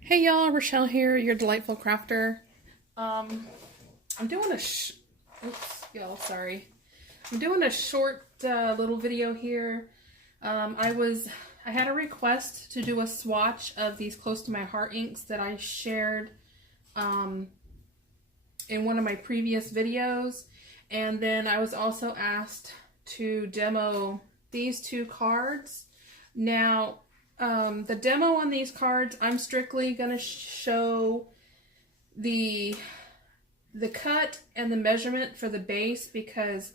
Hey y'all, Rochelle here, your delightful crafter. I'm doing a oops, y'all, sorry. I'm doing a short little video here. I had a request to do a swatch of these close to my heart inks that I shared in one of my previous videos, and then I was also asked to demo these two cards. Now, the demo on these cards, I'm strictly going to show the cut and the measurement for the base because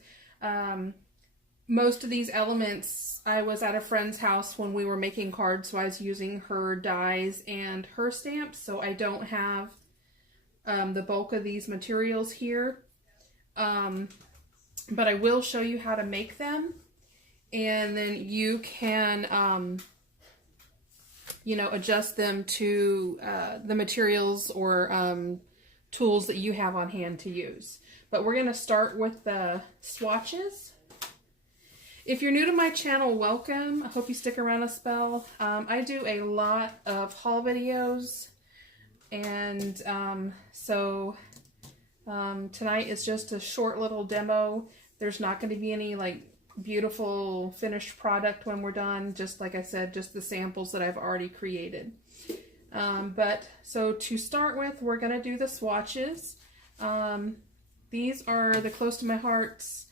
most of these elements, I was at a friend's house when we were making cards, so I was using her dies and her stamps, so I don't have the bulk of these materials here. But I will show you how to make them, and then you can adjust them to the materials or tools that you have on hand to use. But we're going to start with the swatches. If you're new to my channel, welcome. I hope you stick around a spell. I do a lot of haul videos, and tonight is just a short little demo. There's not going to be any beautiful finished product when we're done. Just like I said, just the samples that I've already created. So to start with, we're going to do the swatches. These are the Close to My Heart's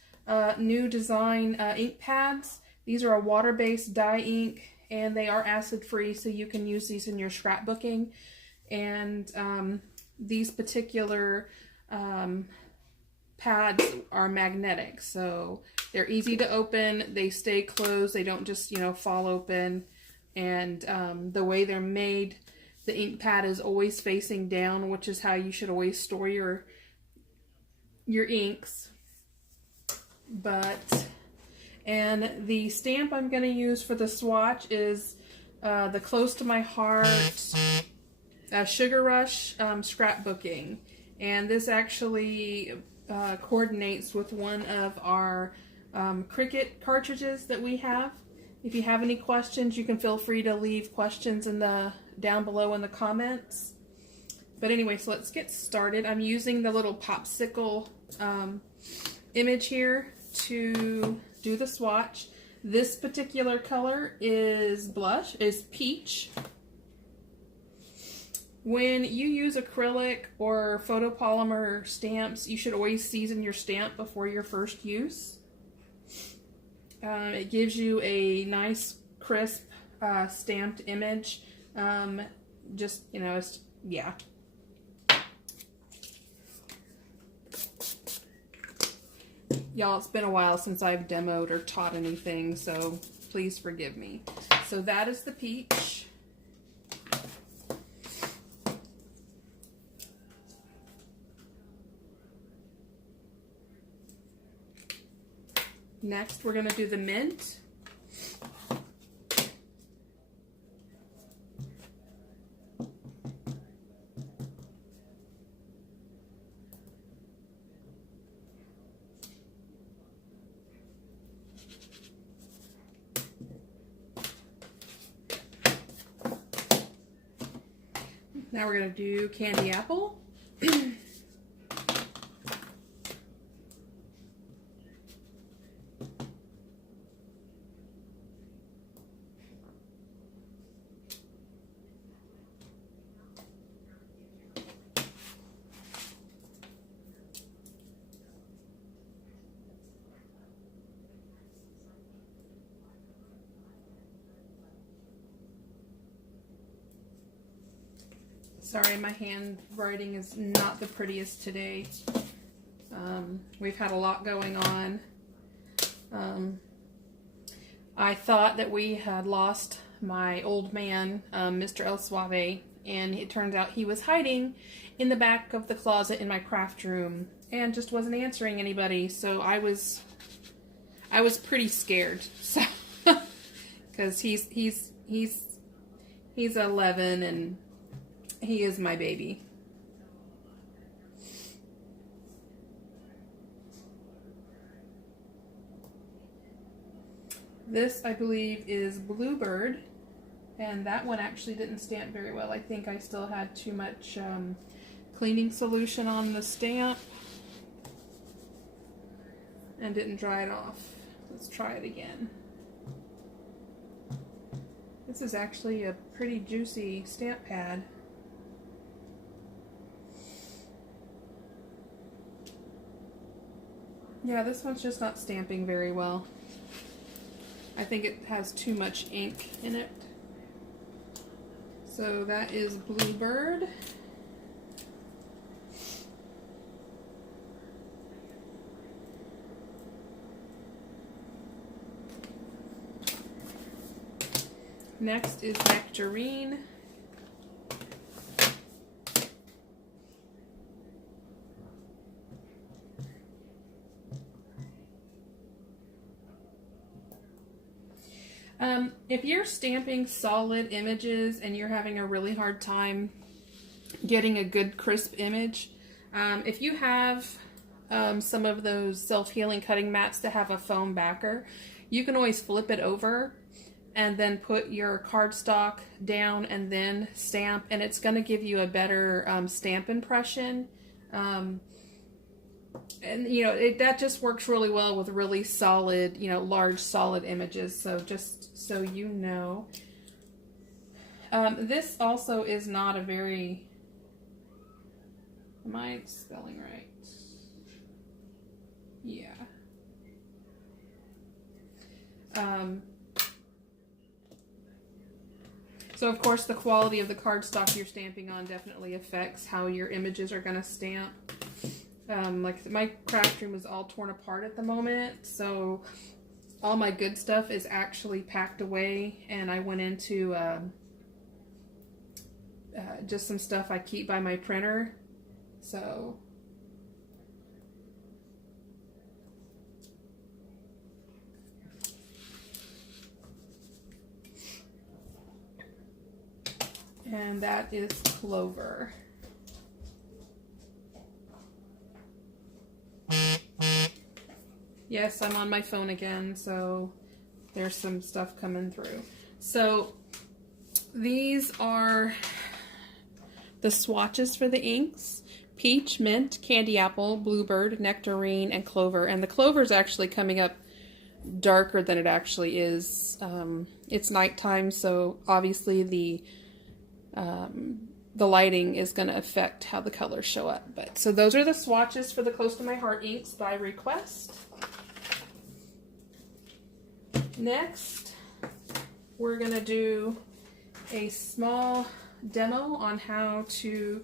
new design ink pads. These are a water-based dye ink, and they are acid-free, so you can use these in your scrapbooking. And these particular pads are magnetic, so they're easy to open, they stay closed, they don't just fall open, and the way they're made, the ink pad is always facing down, which is how you should always store your inks. And the stamp I'm going to use for the swatch is the Close to My Heart Sugar Rush scrapbooking, and this actually coordinates with one of our Cricut cartridges that we have. If you have any questions, you can feel free to leave questions down below in the comments. But anyway, so let's get started. I'm using the little popsicle image here to do the swatch. This particular color is peach. When you use acrylic or photopolymer stamps, you should always season your stamp before your first use. It gives you a nice, crisp, stamped image. Yeah. Y'all, it's been a while since I've demoed or taught anything, so please forgive me. So that is the peach. Next, we're going to do the mint. Now we're going to do candy apple. Sorry, my handwriting is not the prettiest today. We've had a lot going on. I thought that we had lost my old man, Mr. El Suave, and it turns out he was hiding in the back of the closet in my craft room and just wasn't answering anybody. So I was pretty scared. So because he's 11 and he is my baby. This, I believe, is Bluebird. And that one actually didn't stamp very well. I think I still had too much cleaning solution on the stamp and didn't dry it off. Let's try it again. This is actually a pretty juicy stamp pad. Yeah, this one's just not stamping very well. I think it has too much ink in it. So that is Bluebird. Next is Nectarine. If you're stamping solid images and you're having a really hard time getting a good crisp image, if you have some of those self-healing cutting mats that have a foam backer, you can always flip it over and then put your cardstock down and then stamp, and it's going to give you a better stamp impression. And you know, that just works really well with really solid, you know, large solid images. So just so you know, this also is not a very, am I spelling right? Yeah. So of course the quality of the cardstock you're stamping on definitely affects how your images are going to stamp. Like my craft room is all torn apart at the moment, so all my good stuff is actually packed away, and I went into just some stuff I keep by my printer. So and that is Clover. Yes, I'm on my phone again, so there's some stuff coming through. So these are the swatches for the inks: Peach, Mint, Candy Apple, Bluebird, Nectarine, and Clover. And the Clover is actually coming up darker than it actually is. It's nighttime, so obviously the lighting is going to affect how the colors show up. But so those are the swatches for the Close to My Heart inks by Request. Next, we're going to do a small demo on how to,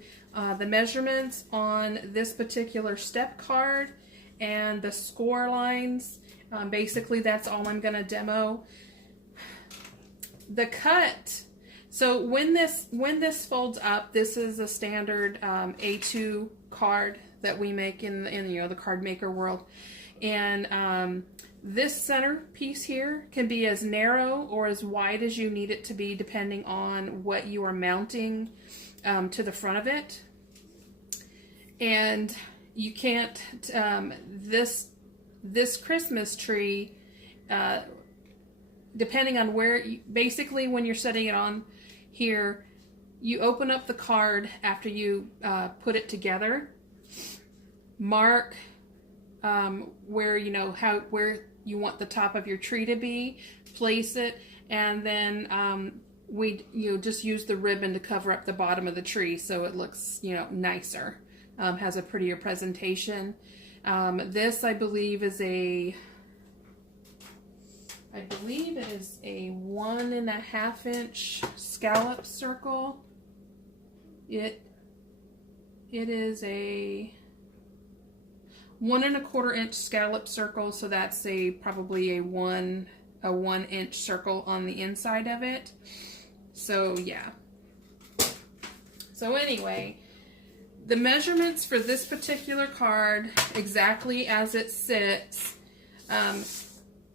the measurements on this particular step card and the score lines. Basically, that's all I'm going to demo. The cut, so when this folds up, this is a standard A2 card that we make in you know, the card maker world. And this center piece here can be as narrow or as wide as you need it to be, depending on what you are mounting to the front of it. And you can't, this Christmas tree, depending on where, basically when you're setting it on here, you open up the card after you put it together, mark where you know where you want the top of your tree to be, place it, and then you just use the ribbon to cover up the bottom of the tree so it looks, you know, nicer, has a prettier presentation. This I believe is a 1.5 inch scallop circle. It is a 1.25 inch scallop circle, so that's probably a 1 inch circle on the inside of it. So yeah. So anyway, the measurements for this particular card, exactly as it sits,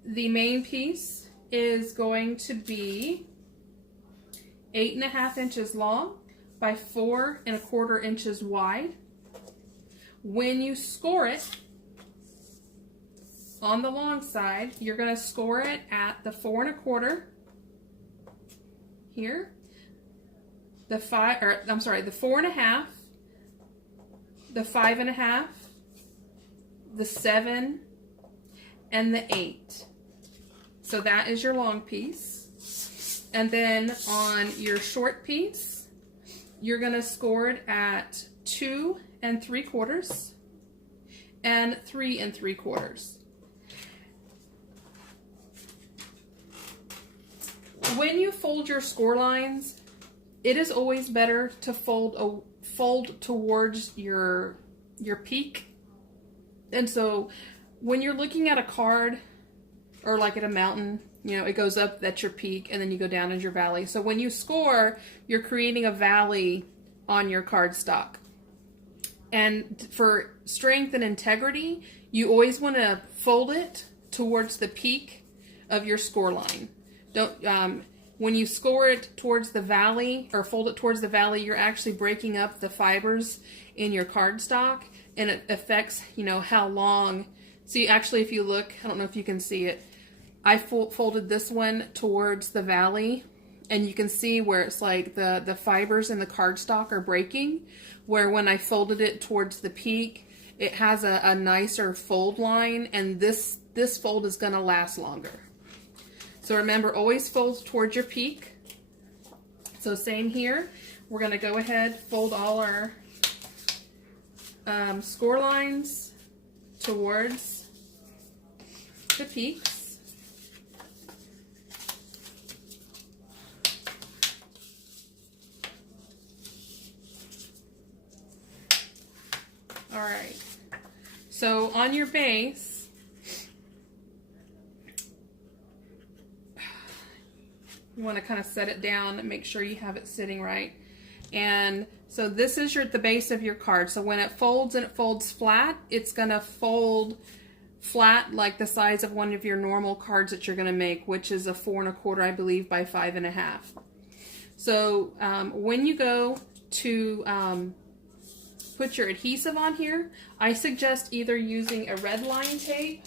the main piece is going to be 8.5 inches long by 4.25 inches wide. When you score it on the long side, you're going to score it at the 4.25 here, the 4.5, the 5.5, the 7, and the 8. So that is your long piece. And then on your short piece, you're going to score it at 2 3/4 and 3 3/4. When you fold your score lines, it is always better to fold towards your peak. And so when you're looking at a card or like at a mountain, you know, it goes up at your peak and then you go down as your valley. So when you score, you're creating a valley on your cardstock. And for strength and integrity, you always want to fold it towards the peak of your score line. Don't when you score it towards the valley or fold it towards the valley, you're actually breaking up the fibers in your cardstock, and it affects, you know, how long. See, actually, if you look, I don't know if you can see it, I folded this one towards the valley, and you can see where it's like the fibers in the cardstock are breaking, where when I folded it towards the peak, it has a nicer fold line, and this fold is going to last longer. So remember, always fold towards your peak. So same here. We're going to go ahead, fold all our score lines towards the peaks. All right. So on your base, you want to kind of set it down and make sure you have it sitting right. And so this is the base of your card. So when it folds and it folds flat, it's going to fold flat like the size of one of your normal cards that you're going to make, which is a 4 1/4, I believe, by 5.5. So when you go to put your adhesive on here, I suggest either using a red line tape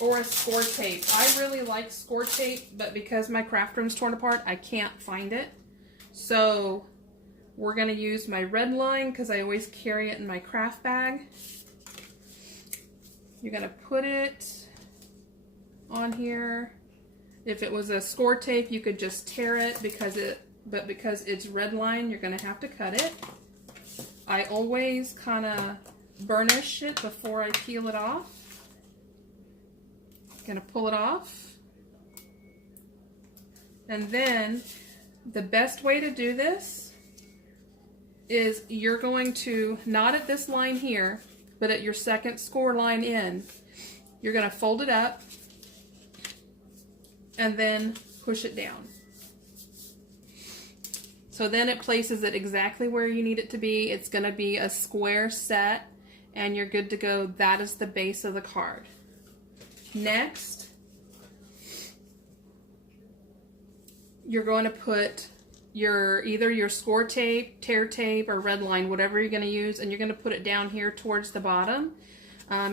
or a score tape. I really like score tape, but because my craft room's torn apart, I can't find it. So we're going to use my red line because I always carry it in my craft bag. You're going to put it on here. If it was a score tape, you could just tear it but because it's red line, you're going to have to cut it. I always kind of burnish it before I peel it off. Going to pull it off, and then the best way to do this is you're going to, not at this line here, but at your second score line in, you're going to fold it up and then push it down. So then it places it exactly where you need it to be. It's going to be a square set and you're good to go. That is the base of the card. Next, you're going to put either your score tape, tear tape, or red line, whatever you're going to use, and you're going to put it down here towards the bottom.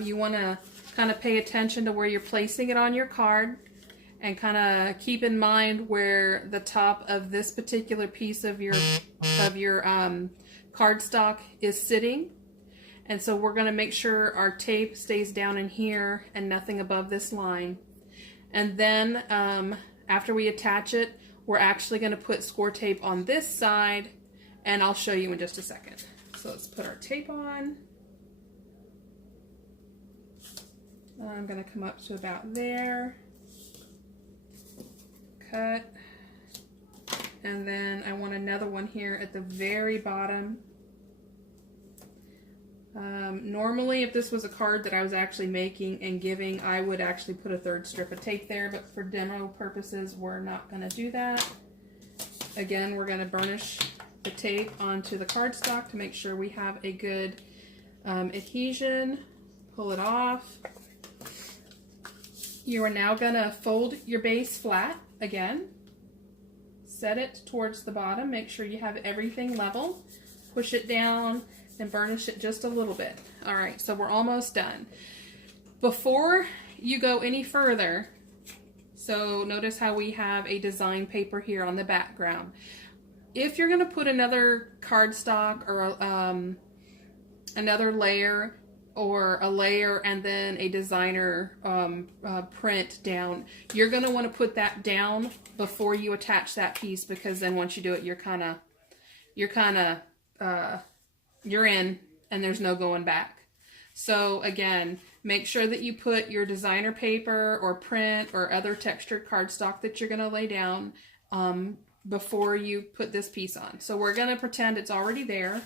You want to kind of pay attention to where you're placing it on your card, and kind of keep in mind where the top of this particular piece of your cardstock is sitting. And so we're going to make sure our tape stays down in here and nothing above this line. And then after we attach it, we're actually going to put score tape on this side, and I'll show you in just a second. So let's put our tape on. I'm going to come up to about there. Cut. And then I want another one here at the very bottom. Normally, if this was a card that I was actually making and giving, I would actually put a third strip of tape there, but for demo purposes, we're not going to do that. Again, we're going to burnish the tape onto the cardstock to make sure we have a good adhesion. Pull it off. You are now going to fold your base flat again. Set it towards the bottom. Make sure you have everything level. Push it down and burnish it just a little bit. All right, so we're almost done. Before you go any further, So notice how we have a design paper here on the background. If you're going to put another cardstock or another layer, or a layer and then a designer print down, you're going to want to put that down before you attach that piece, because then once you do it, you're in and there's no going back. So again, make sure that you put your designer paper or print or other textured cardstock that you're going to lay down before you put this piece on. So we're going to pretend it's already there.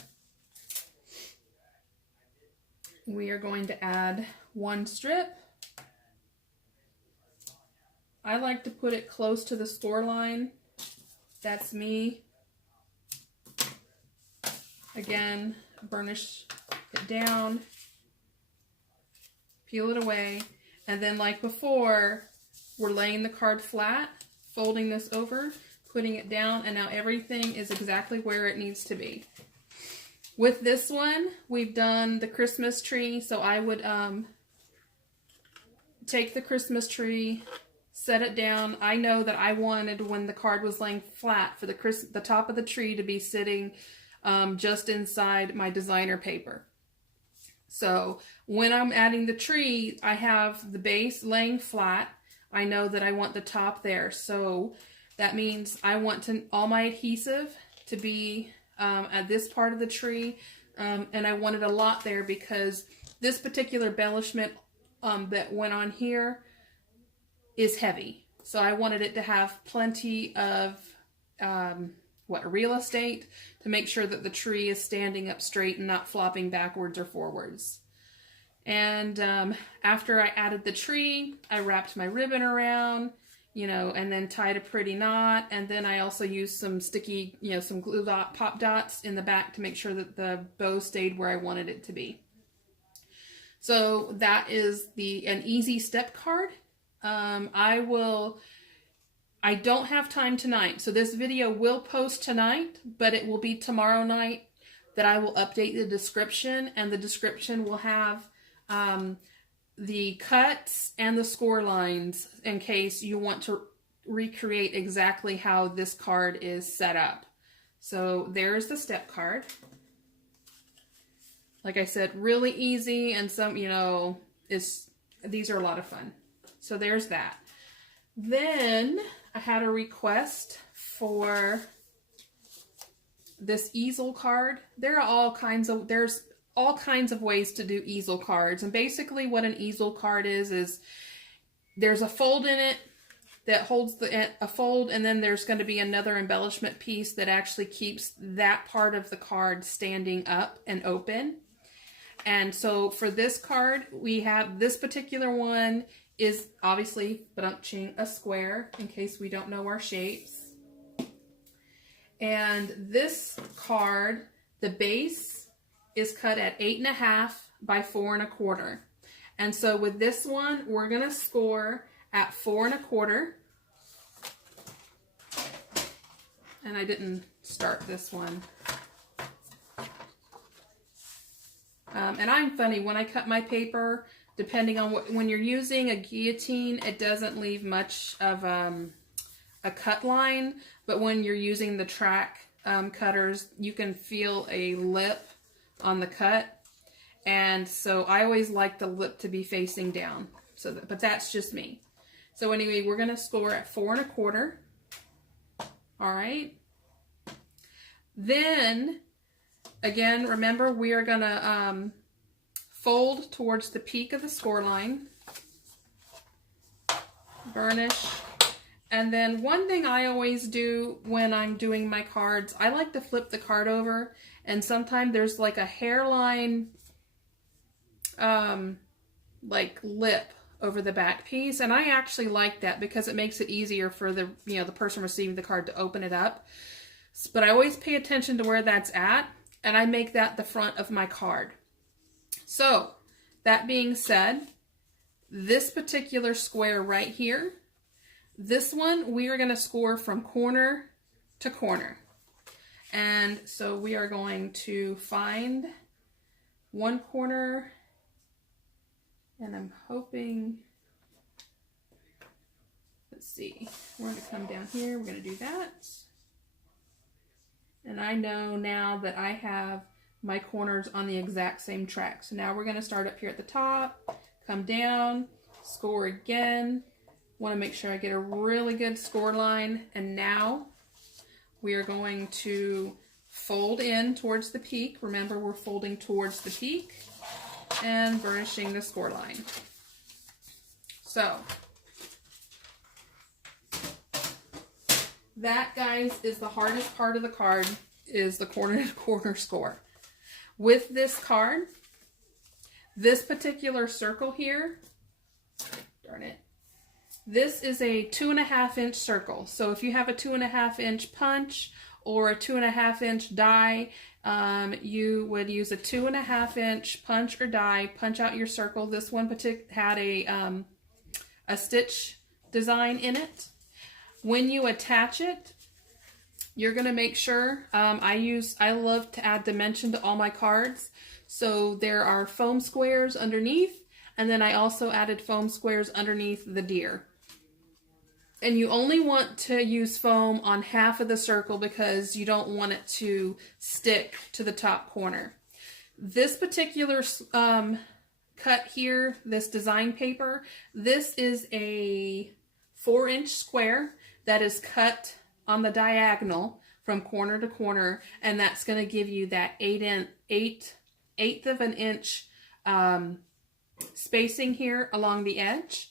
We are going to add one strip. I like to put it close to the score line. That's me. Again, burnish it down, peel it away, and then like before, we're laying the card flat, folding this over, putting it down, and now everything is exactly where it needs to be. With this one, we've done the Christmas tree, so I would take the Christmas tree, set it down. I know that I wanted, when the card was laying flat, for the top of the tree to be sitting just inside my designer paper. So when I'm adding the tree, I have the base laying flat. I know that I want the top there, so that means I want all my adhesive to be at this part of the tree, and I wanted a lot there because this particular embellishment that went on here is heavy. So I wanted it to have plenty of real estate to make sure that the tree is standing up straight and not flopping backwards or forwards. And after I added the tree, I wrapped my ribbon around, and then tied a pretty knot. And then I also used some sticky, some glue pop dots in the back to make sure that the bow stayed where I wanted it to be. So that is an easy step card. I don't have time tonight, so this video will post tonight, but it will be tomorrow night that I will update the description, and the description will have the cuts and the score lines in case you want to recreate exactly how this card is set up. So there's the step card. Like I said, really easy, and some, these are a lot of fun. So there's that. Then I had a request for this easel card. There's all kinds of ways to do easel cards. And basically what an easel card is there's a fold in it that holds a fold, and then there's going to be another embellishment piece that actually keeps that part of the card standing up and open. And so for this card, we have this particular one is obviously a square in case we don't know our shapes. And this card, the base is cut at 8.5 by 4 1/4. And so with this one, we're going to score at 4 1/4. And I didn't start this one. And I'm funny, when I cut my paper, depending on when you're using a guillotine, it doesn't leave much of a cut line, but when you're using the track cutters, you can feel a lip on the cut, and so I always like the lip to be facing down. But that's just me. So anyway, we're going to score at 4 1/4. All right. Then again, remember, we are going to fold towards the peak of the score line, burnish, and then one thing I always do when I'm doing my cards, I like to flip the card over, and sometimes there's like a hairline like lip over the back piece, and I actually like that because it makes it easier for the the person receiving the card to open it up. But I always pay attention to where that's at, and I make that the front of my card. So, that being said, this particular square right here, this one we are going to score from corner to corner. And so we are going to find one corner, and I'm hoping, let's see, we're going to come down here, we're going to do that. And I know now that I have my corners on the exact same track. So now we're going to start up here at the top, come down, score again. Want to make sure I get a really good score line. And now we are going to fold in towards the peak. Remember, we're folding towards the peak and burnishing the score line. So that, guys, is the hardest part of the card, is the corner to corner score. With this card, this particular circle here, darn it, this is a 2.5 inch circle. So if you have a 2.5 inch punch or a 2.5 inch die, you would use a 2.5 inch punch or die, punch out your circle. This one had a stitch design in it. When you attach it, you're going to make sure, I love to add dimension to all my cards. So there are foam squares underneath, and then I also added foam squares underneath the deer. And you only want to use foam on half of the circle because you don't want it to stick to the top corner. This particular cut here, this design paper, this is a 4-inch square that is cut on the diagonal from corner to corner, and that's going to give you that eighth of an inch spacing here along the edge.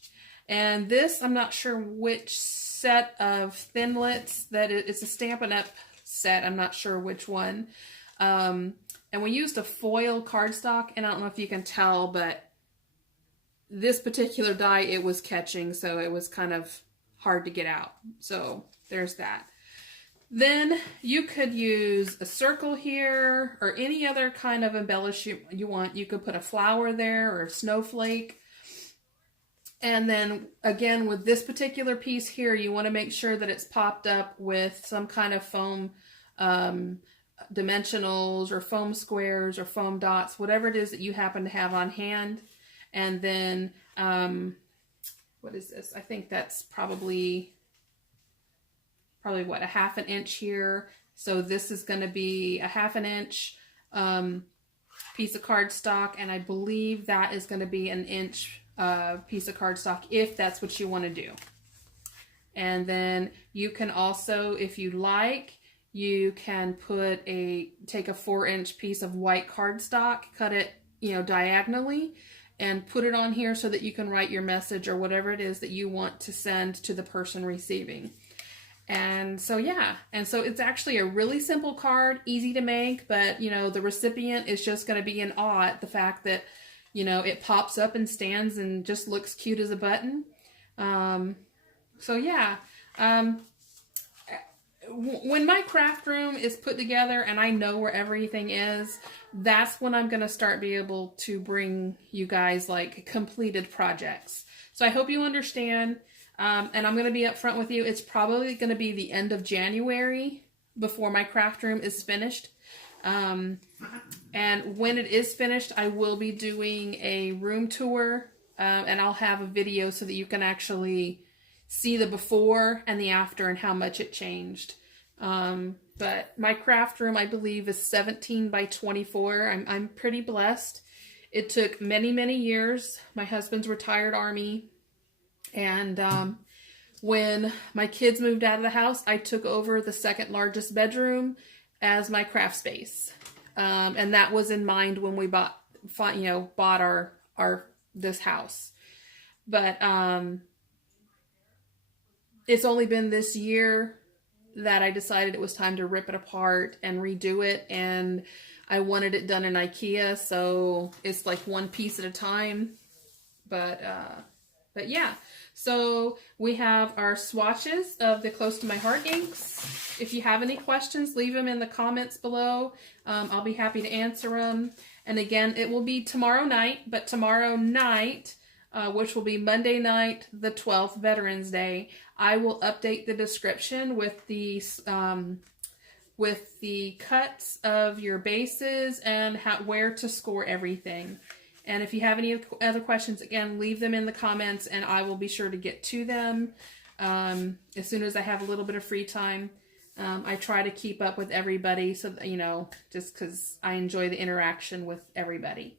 And this, I'm not sure which set of thinlits that it's a Stampin' Up set. I'm not sure which one. And we used a foil cardstock, and I don't know if you can tell, but this particular die, it was catching, so it was kind of hard to get out. So there's that. Then you could use a circle here or any other kind of embellish you want. You could put a flower there or a snowflake. And then again, with this particular piece here, you want to make sure that it's popped up with some kind of foam dimensionals or foam squares or foam dots, whatever it is that you happen to have on hand. And then, what is this? I think that's probably what, a 1/2 inch here. So this is going to be a 1/2 inch piece of cardstock, and I believe that is going to be an inch piece of cardstock if that's what you want to do. And then you can also, if you like, you can take a 4-inch piece of white cardstock, cut it, diagonally, and put it on here so that you can write your message or whatever it is that you want to send to the person receiving. And so, yeah, and so it's actually a really simple card, easy to make, but, the recipient is just going to be in awe at the fact that, it pops up and stands and just looks cute as a button. So, yeah, when my craft room is put together and I know where everything is, that's when I'm going to start being able to bring you guys like completed projects. So I hope you understand. And I'm going to be upfront with you. It's probably going to be the end of January before my craft room is finished. And when it is finished, I will be doing a room tour, and I'll have a video so that you can actually see the before and the after and how much it changed. But my craft room, I believe, is 17 by 24. I'm pretty blessed. It took many, many years. My husband's retired Army. And when my kids moved out of the house, I took over the second largest bedroom as my craft space. And that was in mind when we bought this house. But it's only been this year that I decided it was time to rip it apart and redo it. And I wanted it done in IKEA, so it's like one piece at a time. But yeah, so we have our swatches of the Close to My Heart inks. If you have any questions, leave them in the comments below. I'll be happy to answer them. And again, it will be tomorrow night, but tomorrow night, which will be Monday night, the 12th, Veterans Day, I will update the description with the cuts of your bases and where to score everything. And if you have any other questions, again, leave them in the comments and I will be sure to get to them. As soon as I have a little bit of free time, I try to keep up with everybody, so that, you know, just because I enjoy the interaction with everybody.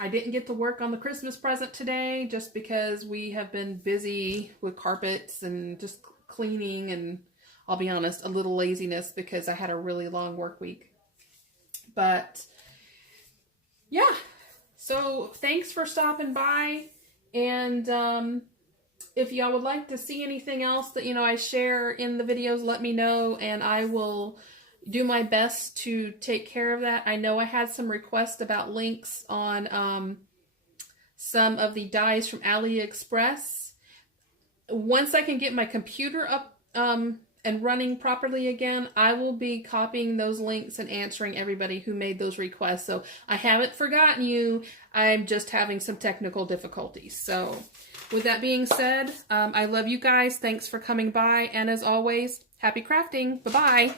I didn't get to work on the Christmas present today just because we have been busy with carpets and just cleaning, and I'll be honest, a little laziness because I had a really long work week. But yeah, so thanks for stopping by, and if y'all would like to see anything else that, you know, I share in the videos, let me know, and I will do my best to take care of that. I know I had some requests about links on some of the dies from AliExpress. Once I can get my computer up and running properly again, I will be copying those links and answering everybody who made those requests. So I haven't forgotten you. I'm just having some technical difficulties. So with that being said, I love you guys. Thanks for coming by. And as always, happy crafting. Bye-bye.